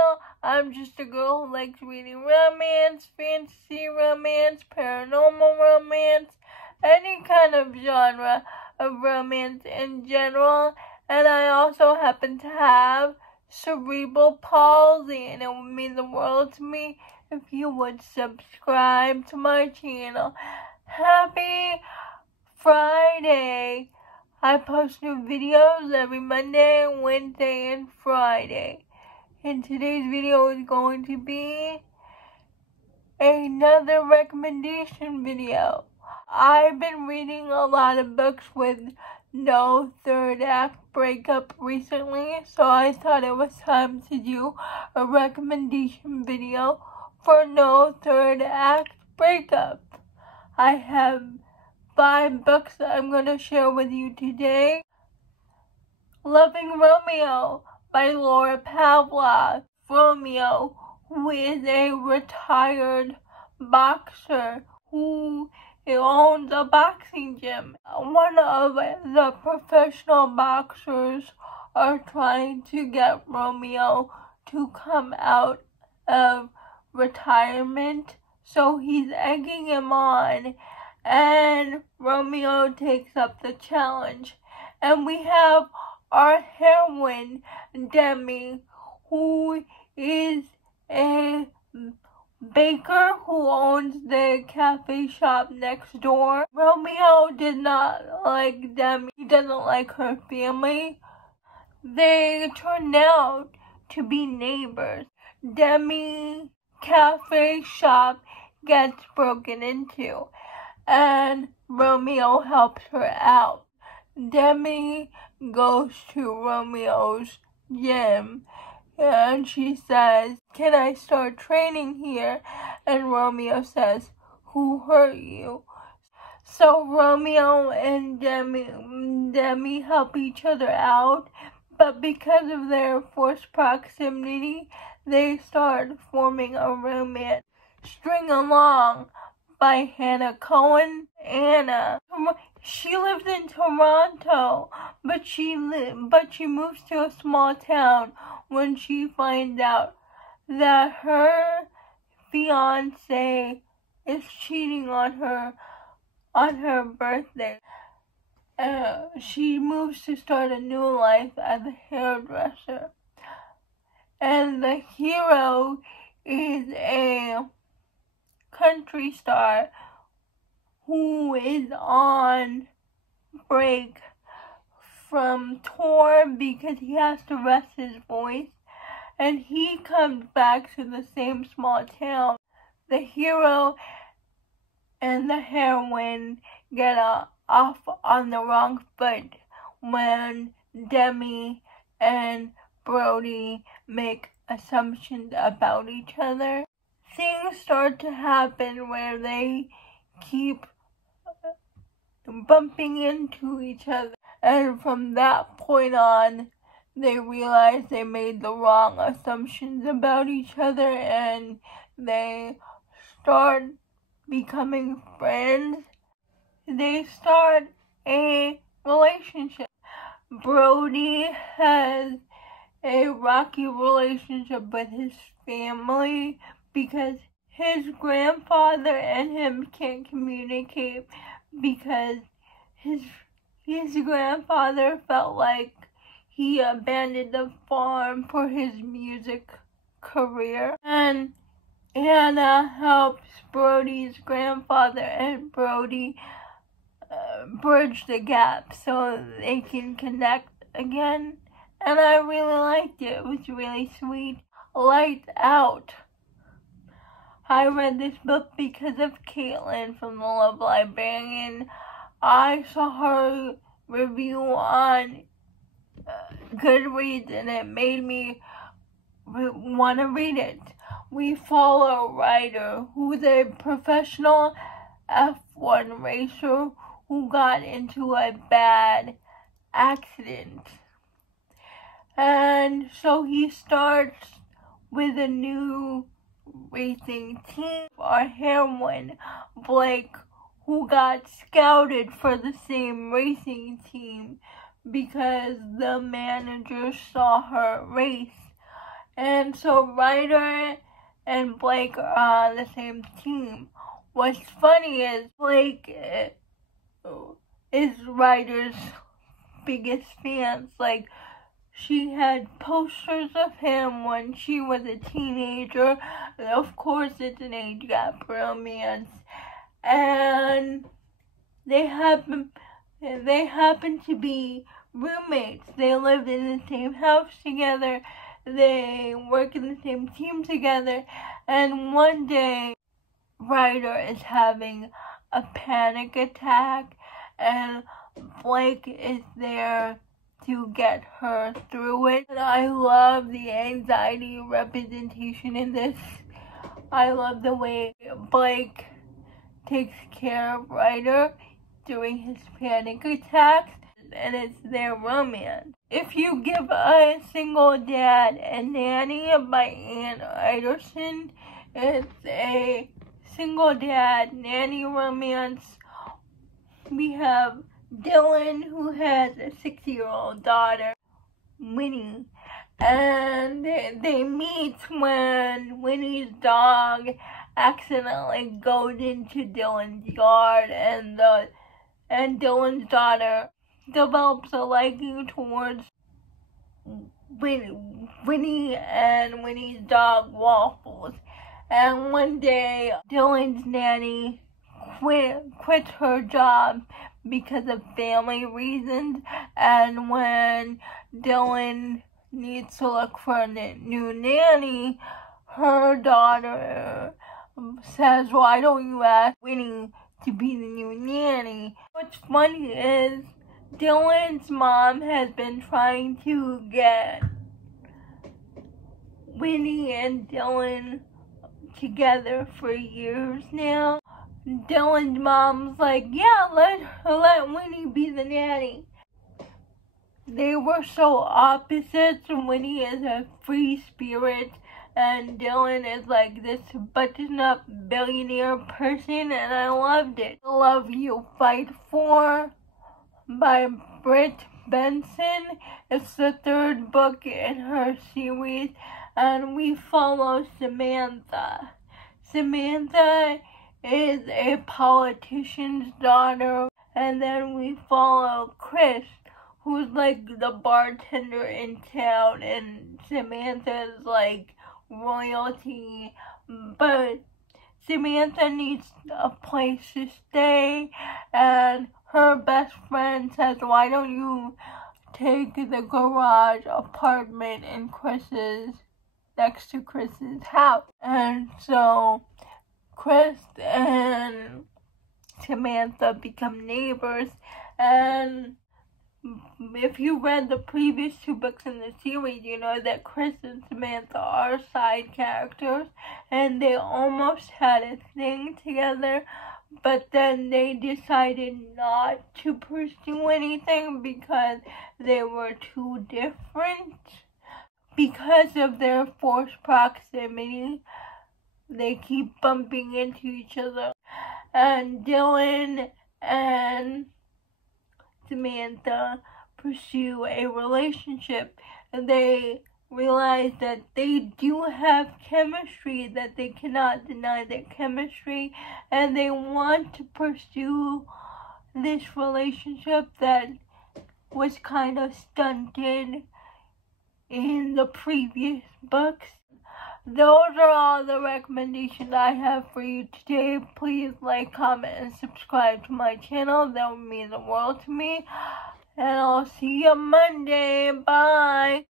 channel. I'm just a girl who likes reading romance, fantasy romance, paranormal romance, any kind of genre of romance in general. And I also happen to have cerebral palsy, and it would mean the world to me if you would subscribe to my channel. Happy Friday! I post new videos every Monday, Wednesday, and Friday. And today's video is going to be another recommendation video. I've been reading a lot of books with no third act breakup recently, so I thought it was time to do a recommendation video for no third act breakup. I have 5 books that I'm going to share with you today. Loving Romeo by Laura Pavlov. Romeo, who is a retired boxer who owns a boxing gym. One of the professional boxers are trying to get Romeo to come out of retirement, so he's egging him on, and Romeo takes up the challenge. And we have our heroine, Demi, who is a baker who owns the cafe shop next door. Romeo did not like Demi. He doesn't like her family. They turned out to be neighbors. Demi's cafe shop gets broken into, and Romeo helps her out. Demi goes to Romeo's gym, and she says, "Can I start training here?" And Romeo says, "Who hurt you?" So Romeo and Demi help each other out, but because of their forced proximity, they start forming a romance. Strung Along by Hannah Cohen. Anna, she lives in Toronto, but she moves to a small town when she finds out that her fiance is cheating on her birthday. She moves to start a new life as a hairdresser. And the hero is a country star who is on break from tour because he has to rest his voice, and he comes back to the same small town. The hero and the heroine get off on the wrong foot when Demi and Brody make assumptions about each other. Things start to happen where they keep bumping into each other, and from that point on, they realize they made the wrong assumptions about each other, and they start becoming friends. They start a relationship. Brody has a rocky relationship with his family because his grandfather and him can't communicate because his grandfather felt like he abandoned the farm for his music career. And Anna helps Brody's grandfather and Brody bridge the gap so they can connect again. And I really liked it. It was really sweet. Lights Out. I read this book because of Caitlin from The Love Librarian. I saw her review on Goodreads, and it made me want to read it. We follow Ryder, who's a professional F1 racer who got into a bad accident. And so he starts with a new racing team. Our heroine, Blake, who got scouted for the same racing team because the manager saw her race. And so Ryder and Blake are on the same team. What's funny is Blake is Ryder's biggest fans. Like, she had posters of him when she was a teenager. Of course, it's an age gap romance. And they happen to be roommates. They lived in the same house together. They work in the same team together. And one day, Ryder is having a panic attack, and Blake is there to get her through it. And I love the anxiety representation in this. I love the way Blake takes care of Ryder during his panic attacks, and it's their romance. If You Give a Single Dad a Nanny by Anne Iderson, it's a single dad nanny romance. We have Dylan, who has a 6-year-old daughter, Winnie, and they meet when Winnie's dog accidentally goes into Dylan's yard, and Dylan's daughter develops a liking towards Winnie and Winnie's dog, Waffles. And one day, Dylan's nanny quits her job because of family reasons, and when Dylan needs to look for a new nanny, her daughter says, "Why don't you ask Winnie to be the new nanny?" What's funny is Dylan's mom has been trying to get Winnie and Dylan together for years now. Dylan's mom's like, "Yeah, let Winnie be the nanny." They were so opposites. Winnie is a free spirit, and Dylan is like this button-up billionaire person, and I loved it. Love You, Fight For by Britt Benson. It's the 3rd book in her series, and we follow Samantha. Samantha is a politician's daughter, and then we follow Chris, who's like the bartender in town, and Samantha's like royalty. But Samantha needs a place to stay, and her best friend says, "Why don't you take the garage apartment in next to Chris's house?" And so Chris and Samantha become neighbors. And if you read the previous 2 books in the series, you know that Chris and Samantha are side characters, and they almost had a thing together, but then they decided not to pursue anything because they were too different. Because of their forced proximity, they keep bumping into each other. And Dylan and Samantha pursue a relationship, and they realize that they do have chemistry, that they cannot deny their chemistry, and they want to pursue this relationship that was kind of stunted in the previous books. Those are all the recommendations I have for you today. Please like, comment, and subscribe to my channel. That would mean the world to me. And I'll see you Monday. Bye.